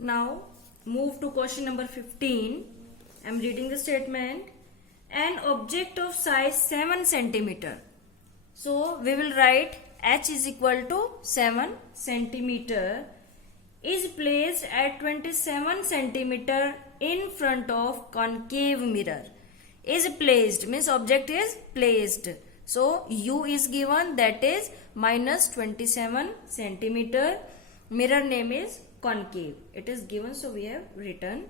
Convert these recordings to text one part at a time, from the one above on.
Now move to question number 15. I am reading the statement. An object of size 7 centimeter. So we will write h is equal to 7 centimeter is placed at 27 centimeter in front of concave mirror. Is placed means object is placed. So u is given, that is minus 27 centimeter. Mirror name is concave. It is given, so we have written.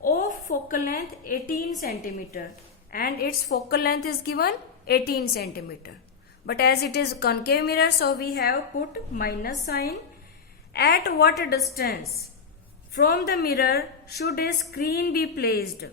Of focal length 18 centimeter and its focal length is given 18 centimeter. But as it is concave mirror, so we have put minus sign. At what distance from the mirror should a screen be placed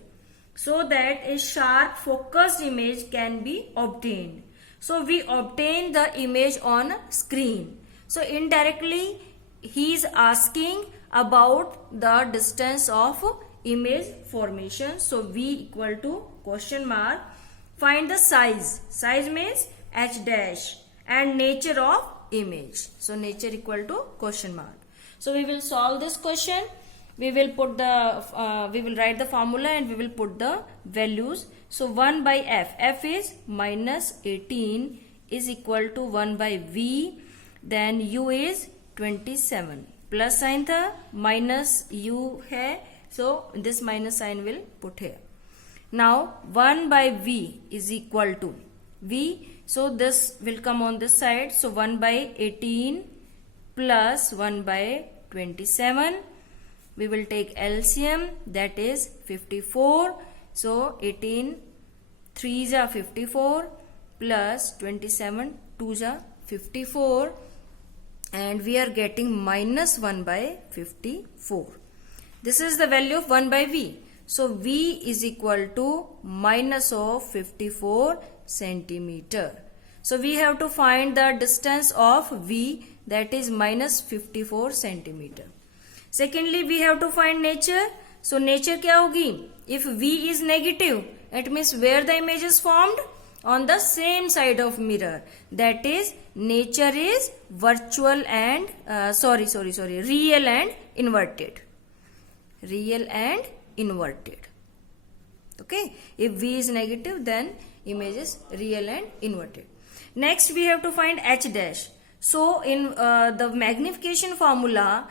so that a sharp focused image can be obtained? So we obtain the image on screen. So indirectly he is asking about the distance of image formation. So v equal to question mark. Find the size. Size means h dash and nature of image. So nature equal to question mark. So we will solve this question. We will put the we will write the formula and we will put the values. So 1 by f. F is minus 18 is equal to 1 by v. Then u is 27. Plus sign the minus u hai. So this minus sign will put here. Now 1 by v is equal to v. So this will come on this side. So 1 by 18 plus 1 by 27. We will take LCM, that is 54. So 18 3s are 54 plus 27 2s are 54. And we are getting minus 1 by 54. This is the value of 1 by v. So v is equal to minus of 54 centimeter. So we have to find the distance of v, that is minus 54 centimeter. Secondly, we have to find nature. So nature क्या होगी? If v is negative, it means where the image is formed? On the same side of mirror. That is nature is virtual and real and inverted. Real and inverted. Okay. If v is negative, then image is real and inverted. Next we have to find h dash. So in the magnification formula,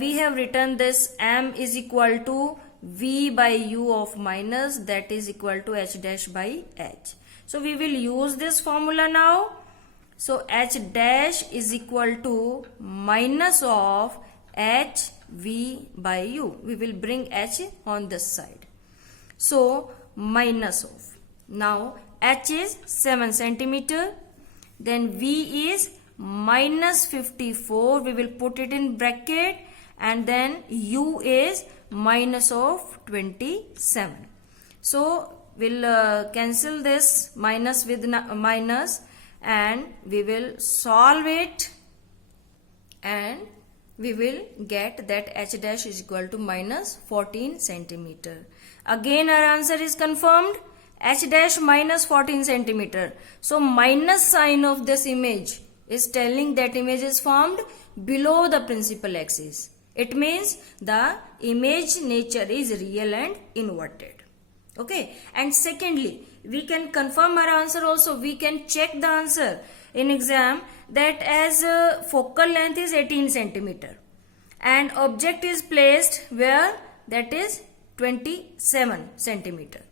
we have written this m is equal to v by u of minus, that is equal to h dash by h. So we will use this formula now. So h dash is equal to minus of h v by u. We will bring h on this side. So minus of. Now h is 7 centimeter. Then v is minus 54. We will put it in bracket. And then u is minus of 27. So we'll cancel this minus with minus. And we will solve it. And we will get that h dash is equal to minus 14 centimeter. Again our answer is confirmed. H dash minus 14 centimeter. So minus sign of this image is telling that image is formed below the principal axis. It means the image nature is real and inverted. Okay. And secondly, we can confirm our answer also. We can check the answer in exam that as focal length is 18 centimeter and object is placed where, that is 27 centimeter.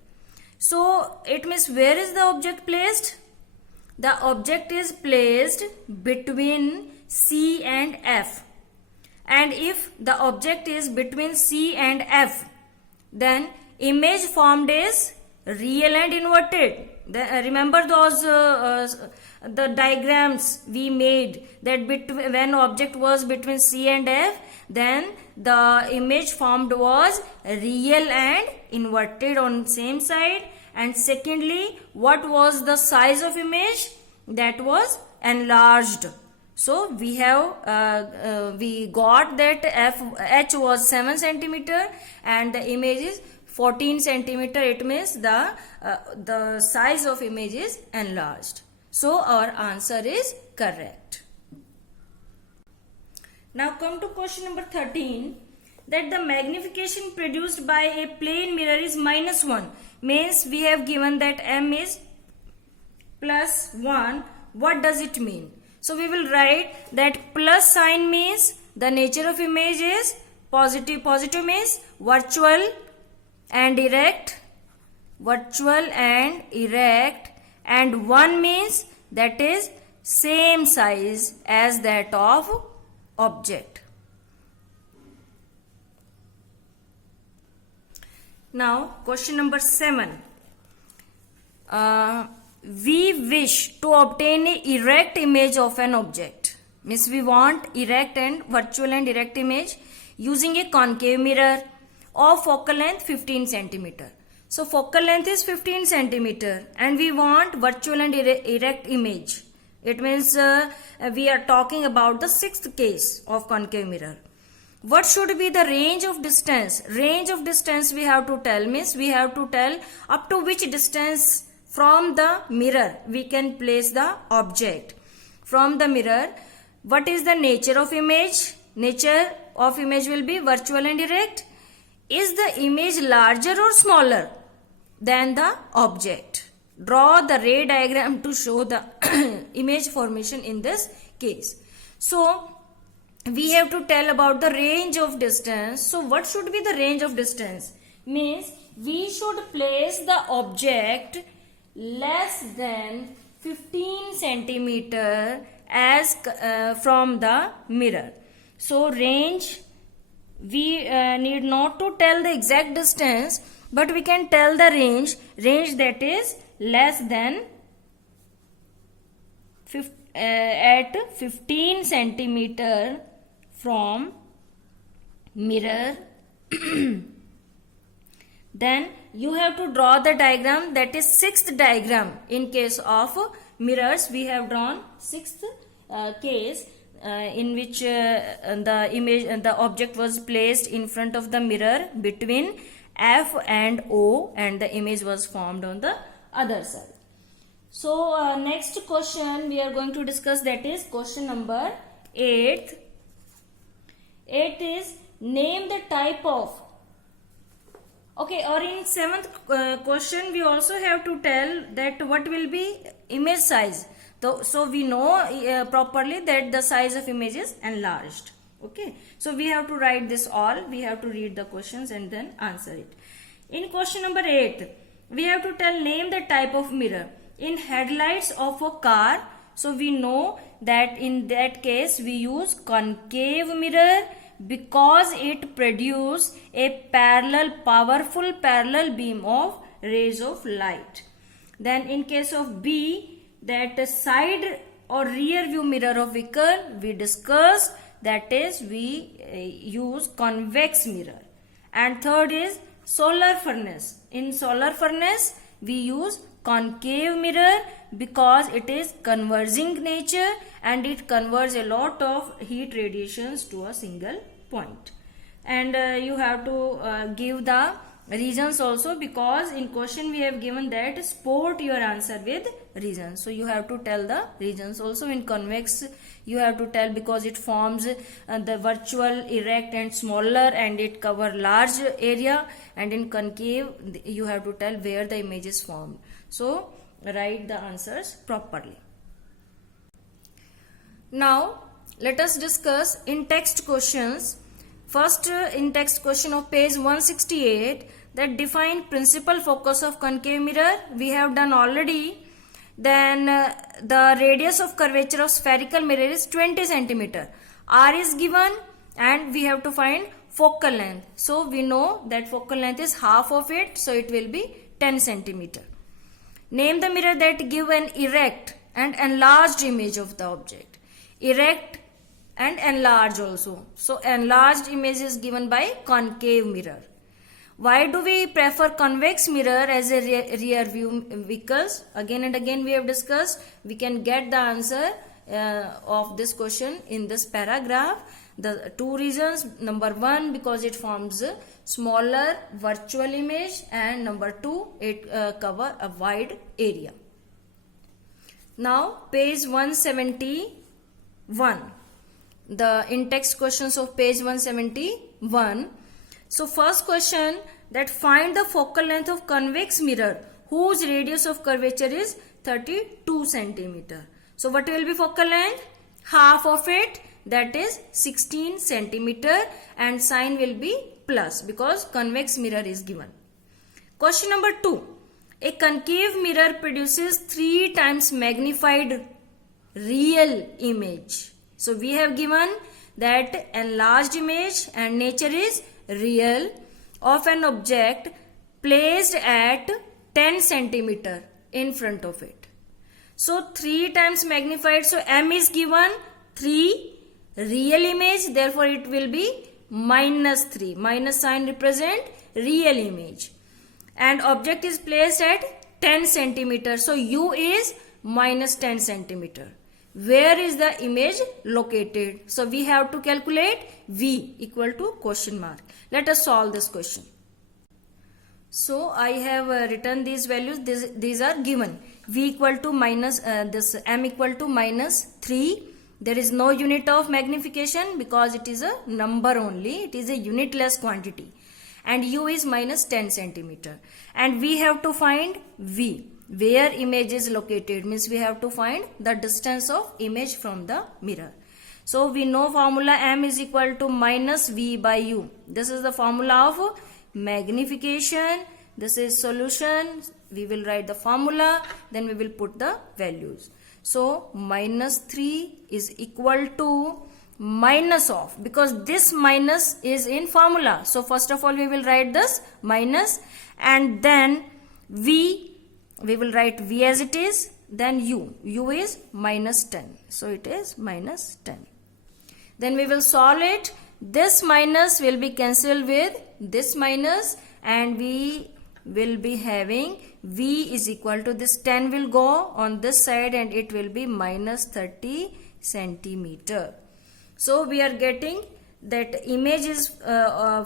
So it means where is the object placed? The object is placed between C and F. And if the object is between C and F, then image formed is real and inverted. Remember those the diagrams we made that when object was between C and F, then the image formed was real and inverted on same side. And secondly, what was the size of image? That was enlarged. So we have we got that h was 7 centimeter and the image is 14 centimeter. It means the size of image is enlarged. So our answer is correct. Now come to question number 13. that the magnification produced by a plane mirror is -1, means we have given that m is +1. What does it mean? So we will write that plus sign means the nature of image is positive. Positive means virtual and erect. Virtual and erect. And 1 means that is same size as that of object. Now question number 7. We wish to obtain an erect image of an object. Means we want erect and virtual and erect image using a concave mirror of focal length 15 centimeter. So focal length is 15 centimeter and we want virtual and erect image. It means we are talking about the 6th case of concave mirror. What should be the range of distance? Range of distance we have to tell, means we have to tell up to which distance from the mirror we can place the object. From the mirror, what is the nature of image? Nature of image will be virtual and erect. Is the image larger or smaller than the object? Draw the ray diagram to show the image formation in this case. So we have to tell about the range of distance. So what should be the range of distance? Means we should place the object less than 15 centimeter as from the mirror. So range, we need not to tell the exact distance, but we can tell the range that is less than at 15 centimeter from mirror. Then you have to draw the diagram, that is 6th diagram. In case of mirrors, we have drawn 6th case in which the object was placed in front of the mirror between F and O, and the image was formed on the other side. So next question we are going to discuss, that is question number 8. 8 is name the type of. Okay, or in 7th question we also have to tell that what will be image size. So we know properly that the size of image is enlarged. Okay, so we have to write this all. We have to read the questions and then answer it. In question number 8, we have to tell name the type of mirror. In headlights of a car, so we know that in that case we use concave mirror because it produces a powerful parallel beam of rays of light. Then in case of B, that side or rear view mirror of vehicle we discussed, that is we use convex mirror. And third is solar furnace. In solar furnace we use concave mirror because it is converging nature and it converts a lot of heat radiations to a single point. And you have to give the reasons also, because in question we have given that support your answer with reasons. So you have to tell the reasons also. In convex you have to tell because it forms the virtual, erect and smaller and it cover large area, and in concave you have to tell where the image is formed. So write the answers properly. Now let us discuss in text questions. First, in text question of page 168, that define principal focus of concave mirror we have done already. Then the radius of curvature of spherical mirror is 20 centimeter. R is given and we have to find focal length. So we know that focal length is half of it, so it will be 10 centimeter. Name the mirror that give an erect and enlarged image of the object. Erect and enlarge also. So enlarged image is given by concave mirror. Why do we prefer convex mirror as a rear view vehicles? Again and again we have discussed. We can get the answer of this question in this paragraph. The two reasons. Number 1, because it forms a smaller virtual image, and number 2, it cover a wide area. Now page 171. The in text questions of page 171. 1. So first question, that find the focal length of convex mirror whose radius of curvature is 32 centimeter. So what will be focal length? Half of it, that is 16 centimeter, and sign will be plus because convex mirror is given. Question number 2. A concave mirror produces 3 times magnified real image. So we have given that enlarged image and nature is real of an object placed at 10 centimeter in front of it. So 3 times magnified, so M is given 3 real image, therefore it will be minus 3. Minus sign represent real image. And object is placed at 10 centimeter, so U is minus 10 centimeter. Where is the image located? So we have to calculate V equal to question mark. Let us solve this question. So I have written these values. These are given. V equal to minus this M equal to minus 3. There is no unit of magnification because it is a number only. It is a unitless quantity. And U is minus 10 centimeter. And we have to find V. Where image is located means we have to find the distance of image from the mirror. So we know formula M is equal to minus V by U. This is the formula of magnification. This is solution. We will write the formula, then we will put the values. So minus 3 is equal to minus of, because this minus is in formula. So first of all we will write this minus, and then V, we will write V as it is, then U is minus 10. So it is minus 10. Then we will solve it. This minus will be cancelled with this minus, and we will be having V is equal to this 10 will go on this side and it will be minus 30 centimeter. So we are getting that image is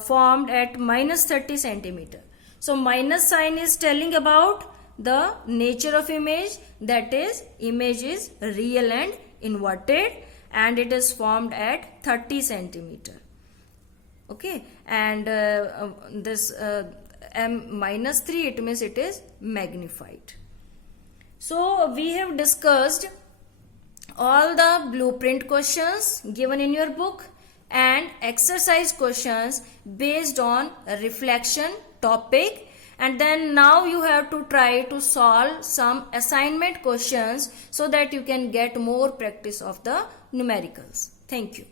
formed at minus 30 centimeter. So minus sign is telling about the nature of image, that is image is real and inverted, and it is formed at 30 centimeter. Okay, and this M minus 3, it means it is magnified. So we have discussed all the blueprint questions given in your book and exercise questions based on reflection topic, and then now you have to try to solve some assignment questions so that you can get more practice of the numericals. Thank you.